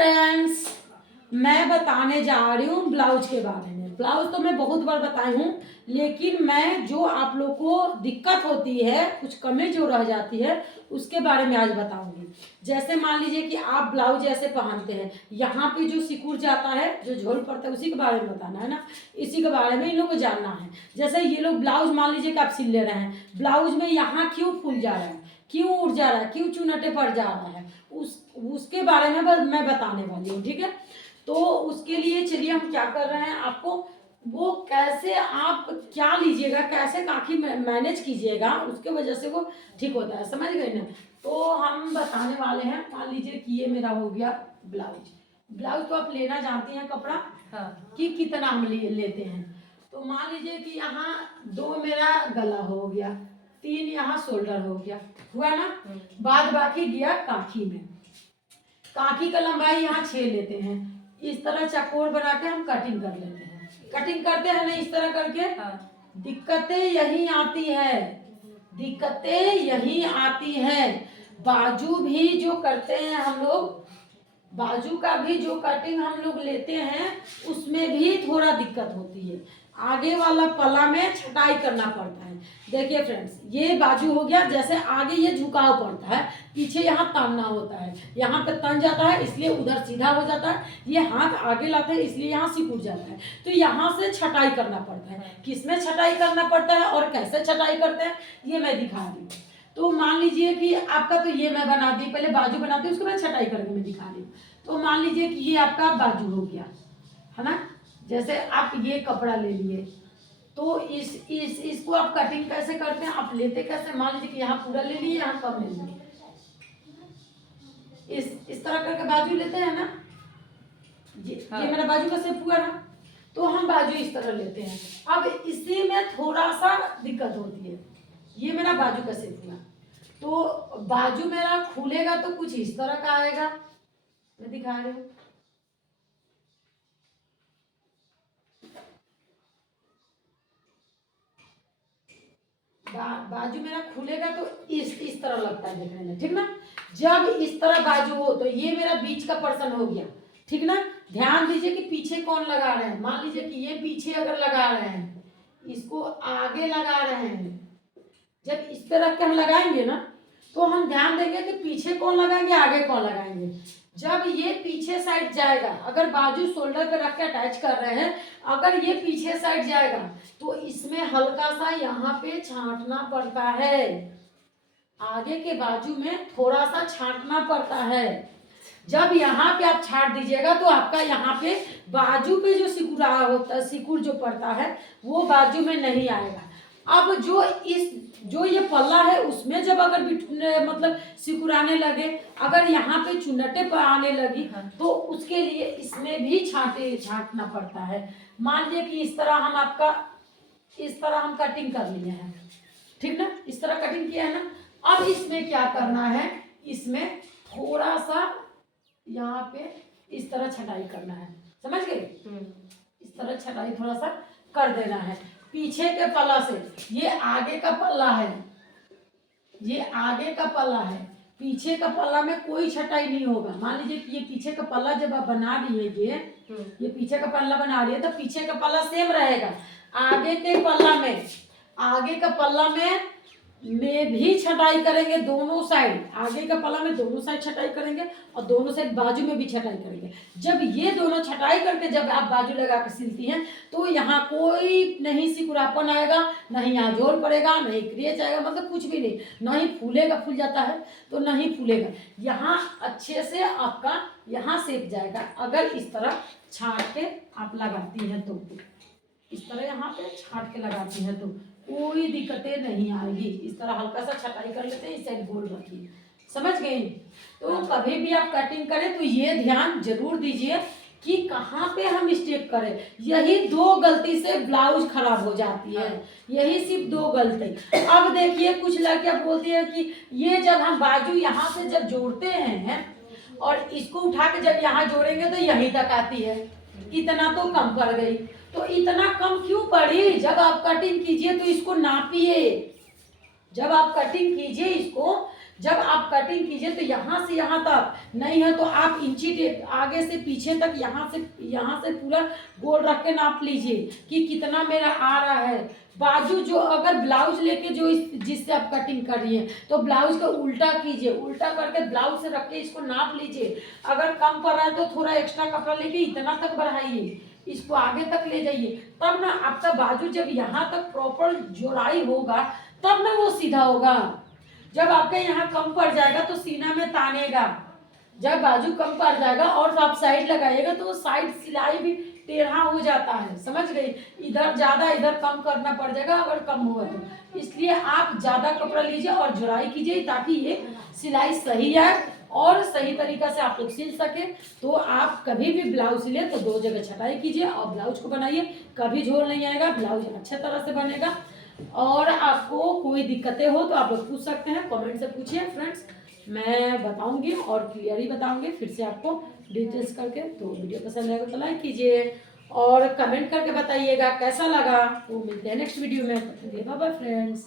Friends, मैं बताने जा रही हूँ ब्लाउज के बारे में। ब्लाउज तो मैं बहुत बार बताई हूँ, लेकिन मैं जो आप लोग को दिक्कत होती है, कुछ कमी जो रह जाती है, उसके बारे में आज बताऊंगी। जैसे मान लीजिए कि आप ब्लाउज ऐसे पहनते हैं, यहाँ पे जो सिकुड़ जाता है, जो झोल पड़ता है, उसी के बारे में बताना है ना। इसी के बारे में इन लोगों को जानना है। जैसे ये लोग ब्लाउज मान लीजिए कि आप सिल ले रहे हैं, ब्लाउज में यहाँ क्यों फूल जा रहा है, क्यों उड़ जा रहा है, क्यों चुनटे पड़ जा रहा है, उसके बारे में मैं बताने वाली हूँ। ठीक है, तो उसके लिए चलिए हम क्या कर रहे हैं, आपको वो कैसे आप क्या लीजिएगा, कैसे काखी मैनेज कीजिएगा, उसके वजह से वो ठीक होता है। समझ गए ना। तो हम बताने वाले हैं। मान लीजिए कि ये मेरा हो गया ब्लाउज। ब्लाउज तो आप लेना जानती हैं कपड़ा, हाँ, कि कितना हम लेते हैं। तो मान लीजिए कि यहाँ 2 मेरा गला हो गया, 3 यहाँ शोल्डर हो गया, हुआ ना। बाद बाकी गया काखी में। काखी का लंबाई यहाँ 6 लेते हैं। इस तरह चकोर बना के हम कटिंग कर लेते हैं। कटिंग करते हैं ना इस तरह करके। दिक्कतें यही आती है, दिक्कतें यही आती है। बाजू भी जो करते हैं हम लोग, बाजू का भी जो कटिंग हम लोग लेते हैं, उसमें भी थोड़ा दिक्कत होती है। आगे वाला पल्ला में छटाई करना पड़ता है। देखिए फ्रेंड्स, ये बाजू हो गया, जैसे आगे ये झुकाव पड़ता है, पीछे यहाँ तानना होता है, यहाँ पे तन जाता है इसलिए उधर सीधा हो जाता है, ये हाथ आगे लाते हैं इसलिए यहाँ सिकुड़ जाता है। तो यहाँ से छटाई करना पड़ता है। किसमें छटाई करना पड़ता है और कैसे छटाई करते हैं, ये मैं दिखा दी। तो मान लीजिए कि आपका, तो ये मैं बना दी, पहले बाजू बनाती हूँ, उसके बाद छटाई करके मैं दिखा दी। तो मान लीजिए कि ये आपका बाजू हो गया, है ना। जैसे आप ये कपड़ा ले लिए, तो इसको आप कटिंग कैसे करते हैं, आप लेते कैसे। मान लीजिए कि यहाँ पूरा ले लिए, यहाँ कम ले लिए, इस तरह करके बाजू लेते हैं ना। हाँ। ये मेरा बाजू का शेप हुआ ना, तो हम बाजू इस तरह लेते हैं। अब इसी में थोड़ा सा दिक्कत होती है। ये मेरा बाजू का शेप हुआ, तो बाजू मेरा खुलेगा तो कुछ इस तरह का आएगा, मैं दिखा रही हूँ। बाजू मेरा खुलेगा तो इस तरह लगता है देखने में, ठीक ना। जब इस तरह बाजू हो तो ये मेरा बीच का पर्सन हो गया, ठीक ना। ध्यान दीजिए कि पीछे कौन लगा रहे हैं। मान लीजिए कि ये पीछे अगर लगा रहे हैं, इसको आगे लगा रहे हैं। जब इस पे रख के हम लगाएंगे ना, तो हम ध्यान देंगे कि पीछे कौन लगाएंगे, आगे कौन लगाएंगे। जब ये पीछे साइड जाएगा, अगर बाजू शोल्डर पे रख के अटैच कर रहे हैं, अगर ये पीछे साइड जाएगा तो इसमें हल्का सा यहाँ पे छांटना पड़ता है। आगे के बाजू में थोड़ा सा छांटना पड़ता है। जब यहाँ पे आप छाट दीजिएगा तो आपका यहाँ पे बाजू पे जो सिकुड़ा होता है, सिकुड़ जो पड़ता है, वो बाजू में नहीं आएगा। अब जो ये पल्ला है, उसमें जब अगर मतलब सिकुड़ाने लगे, अगर यहाँ पे चुनटे पर आने लगी, तो उसके लिए इसमें भी छांटना पड़ता है। मान लीजिए कि इस तरह हम इस तरह हम कटिंग कर लिए हैं, ठीक ना। इस तरह कटिंग किया है ना। अब इसमें क्या करना है, इसमें थोड़ा सा यहाँ पे इस तरह छटाई करना है, समझ गए। इस तरह छटाई थोड़ा सा कर देना है पीछे के पल्ला से। ये आगे का पल्ला है, ये आगे का पल्ला है, पीछे का पल्ला में कोई छटाई नहीं होगा। मान लीजिए कि ये पीछे का पल्ला जब आप बना दिए, ये पीछे का पल्ला बना रही है, तो पीछे का पल्ला सेम रहेगा। आगे के पल्ला में, आगे का पल्ला में भी छटाई करेंगे दोनों साइड। आगे का पल्ला में दोनों साइड छटाई करेंगे और दोनों साइड बाजू में भी छटाई करेंगे। जब ये दोनों छटाई करके जब आप बाजू लगा के सिलती हैं, तो यहाँ कोई नहीं सिकुड़ापन आएगा, नहीं यहाँ जोर पड़ेगा, नहीं क्रिएच आएगा, मतलब कुछ भी नहीं। ना ही फूलेगा, फूल जाता है तो नहीं फूलेगा। यहाँ अच्छे से आपका यहाँ सेक जाएगा, अगर इस तरह छाट के आप लगाती हैं तो। इस तरह यहाँ पे छाट के लगाती हैं तो कोई दिक्कतें नहीं आएगी। इस तरह हल्का सा छटाई कर लेते हैं, इस साइड गोल रखिए, समझ गई। तो कभी भी आप कटिंग करें तो ये ध्यान जरूर दीजिए कि कहाँ पे हम मिस्टेक करें। यही 2 गलती से ब्लाउज खराब हो जाती है, यही सिर्फ 2 गलती। अब देखिए, कुछ लड़कियां बोलती है कि ये जब हम बाजू यहाँ से जब जोड़ते हैं और इसको उठा के जब यहाँ जोड़ेंगे तो यहीं तक आती है, इतना तो कम पड़ गई। तो इतना कम क्यों पड़ी? जब आप कटिंग कीजिए तो इसको नापिए। जब आप कटिंग कीजिए इसको, जब आप कटिंग कीजिए तो यहाँ से यहाँ तक नहीं है तो आप इंची टेप आगे से पीछे तक यहाँ से पूरा गोल रख के नाप लीजिए कि कितना मेरा आ रहा है। बाजू जो अगर ब्लाउज लेके जो जिससे आप कटिंग कर रही हैं तो ब्लाउज का उल्टा कीजिए, उल्टा करके ब्लाउज से रख के इसको नाप लीजिए। अगर कम पड़ रहा है तो थोड़ा एक्स्ट्रा कपड़ा लेके इतना तक बढ़ाइए, इसको आगे तक ले जाइए, तब ना आपका बाजू जब यहाँ तक प्रॉपर जोड़ाई होगा तब ना वो सीधा होगा। जब आपके यहाँ कम पड़ जाएगा तो सीना में तानेगा, जब बाजू कम पड़ जाएगा और आप साइड लगाइएगा तो वो साइड सिलाई भी टेढ़ा हो जाता है, समझ गई। इधर ज़्यादा इधर कम करना पड़ जाएगा अगर कम हुआ तो। इसलिए आप ज़्यादा कपड़ा लीजिए और जुड़ाई कीजिए ताकि ये सिलाई सही आए और सही तरीका से आप लोग सिल सके। तो आप कभी भी ब्लाउज सिले तो 2 जगह छटाई कीजिए और ब्लाउज को बनाइए, कभी झोल नहीं आएगा, ब्लाउज अच्छे तरह से बनेगा। और आपको कोई दिक्कतें हो तो आप लोग पूछ सकते हैं, कमेंट से पूछिए फ्रेंड्स, मैं बताऊंगी और क्लियर ही बताऊंगी फिर से आपको डिटेल्स करके। तो वीडियो पसंद आएगा तो लाइक कीजिए और कमेंट करके बताइएगा कैसा लगा। तो मिलते हैं नेक्स्ट वीडियो में, बाय बाय फ्रेंड्स।